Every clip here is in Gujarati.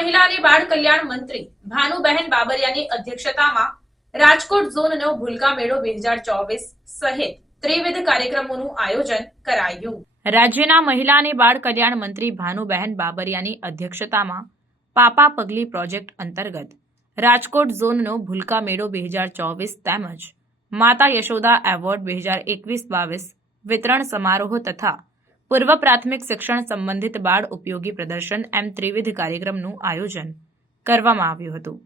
મહિલા અને બાળ કલ્યાણ મંત્રી ભાનુબહેન બાબરિયાની અધ્યક્ષતામાં રાજકોટ ઝોનનો ભૂલકા મેળો 2024 સહિત ત્રિવિધ કાર્યક્રમોનું આયોજન કરાયું। રાજ્યના મહિલા અને બાળ કલ્યાણ મંત્રી ભાનુબહેન બાબરિયાની અધ્યક્ષતામાં પાપા પગલી પ્રોજેક્ટ અંતર્ગત રાજકોટ ઝોનનો ભૂલકા મેળો 2024 તેમજ માતા યશોદા એવોર્ડ 2021-22 વિતરણ સમારોહ તથા પૂર્વ પ્રાથમિક શિક્ષણ સંબંધિત બાળ ઉપયોગી પ્રદર્શન એમ ત્રિવિધ કાર્યક્રમનું આયોજન કરવામાં આવ્યું હતું,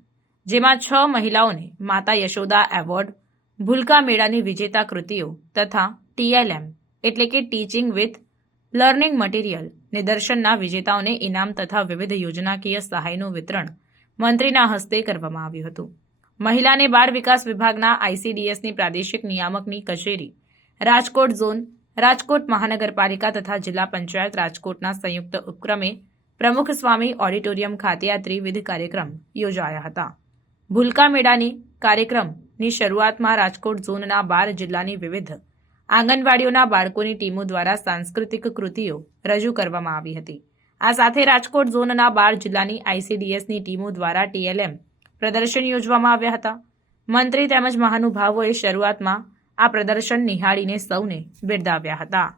જેમાં 6 મહિલાઓને માતા યશોદા એવોર્ડ, ભૂલકા મેળાની વિજેતા કૃતિઓ તથા TLM એટલે કે ટીચિંગ વિથ લર્નિંગ મટીરિયલ નિદર્શનના વિજેતાઓને ઇનામ તથા વિવિધ યોજનાકીય સહાયનું વિતરણ મંત્રીના હસ્તે કરવામાં આવ્યું હતું। મહિલા અને બાળ વિકાસ વિભાગના ICDSની પ્રાદેશિક નિયામકની કચેરી રાજકોટ ઝોન, રાજકોટ મહાનગરપાલિકા તથા જિલ્લા પંચાયત રાજકોટના સંયુક્ત ઉપક્રમે પ્રમુખ સ્વામી ઓડિટોરિયમ ખાતે આ ત્રિવિધ કાર્યક્રમ યોજાયા હતા। ભૂલકા મેળાની કાર્યક્રમની શરૂઆતમાં રાજકોટ ઝોનના 12 જિલ્લાની વિવિધ આંગણવાડીઓના બાળકોની ટીમો દ્વારા સાંસ્કૃતિક કૃતિઓ રજૂ કરવામાં આવી હતી। આ સાથે રાજકોટ ઝોનના 12 જિલ્લાની ICDSની ટીમો દ્વારા TLM પ્રદર્શન યોજવામાં આવ્યા હતા। મંત્રી તેમજ મહાનુભાવોએ શરૂઆતમાં આ પ્રદર્શન નિહાળીને સૌને બિરદાવ્યા હતા।